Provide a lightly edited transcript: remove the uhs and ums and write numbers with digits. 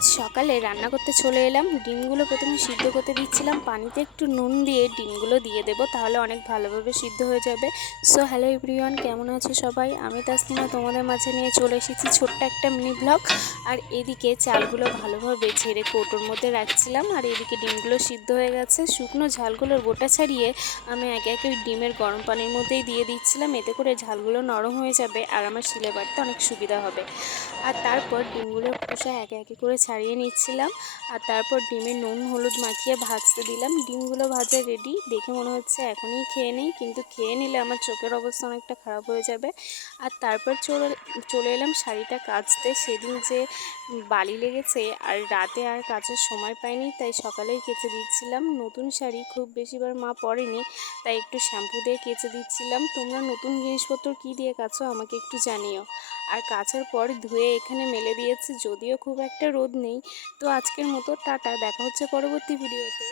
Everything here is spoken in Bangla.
আজ সকালে রান্না করতে চলে এলাম। ডিমগুলো প্রথমে সিদ্ধ করতে দিচ্ছিলাম, পানিতে একটু নুন দিয়ে ডিমগুলো দিয়ে দেবো, তাহলে অনেক ভালোভাবে সিদ্ধ হয়ে যাবে। সো হ্যালো এভরিওয়ান, কেমন আছো সবাই? আমি তাসলিমা তোমাদের মাঝে নিয়ে চলে এসেছি ছোট্ট একটা মিনি ব্লগ। আর এদিকে চালগুলো ভালোভাবে ঝেড়ে কৌটোর মধ্যে রাখছিলাম, আর এদিকে ডিমগুলো সিদ্ধ হয়ে গেছে। শুকনো ঝালগুলোর গোটা ছাড়িয়ে আমি একে একে ডিমের গরম পানির মধ্যেই দিয়ে দিচ্ছিলাম, এতে করে ঝালগুলো নরম হয়ে যাবে আর আমার শিলে বাটতে অনেক সুবিধা হবে। আর তারপর ডিমগুলোর খোসা একে একে করে ছাড়িয়ে নিচ্ছিলাম, আর তারপর ডিমে নুন হলুদ মাখিয়ে ভাজতে দিলাম। ডিমগুলো ভাজা রেডি, দেখে মনে হচ্ছে এখনই খেয়ে নিই, কিন্তু খেয়ে নিলে আমার চোখের অবস্থা অনেকটা খারাপ হয়ে যাবে। আর তারপর চলে এলাম শাড়িটা কাচতে। সেদিন যে বালি লেগেছে আর রাতে আর কাচার সময় পাইনি, তাই সকালেই কেচে দিচ্ছিলাম। নতুন শাড়ি খুব বেশিবার মা পরেনি, তাই একটু শ্যাম্পু দিয়ে কেচে দিচ্ছিলাম। তোমরা নতুন জিনিসপত্র কী দিয়ে কাচো আমাকে একটু জানিও। আর কাচার পর ধুয়ে এখানে মেলে দিয়েছি, যদিও খুব একটা রোদ নেই। তো আজকের মতো টাটা, দেখা হচ্ছে পরবর্তী ভিডিওতে।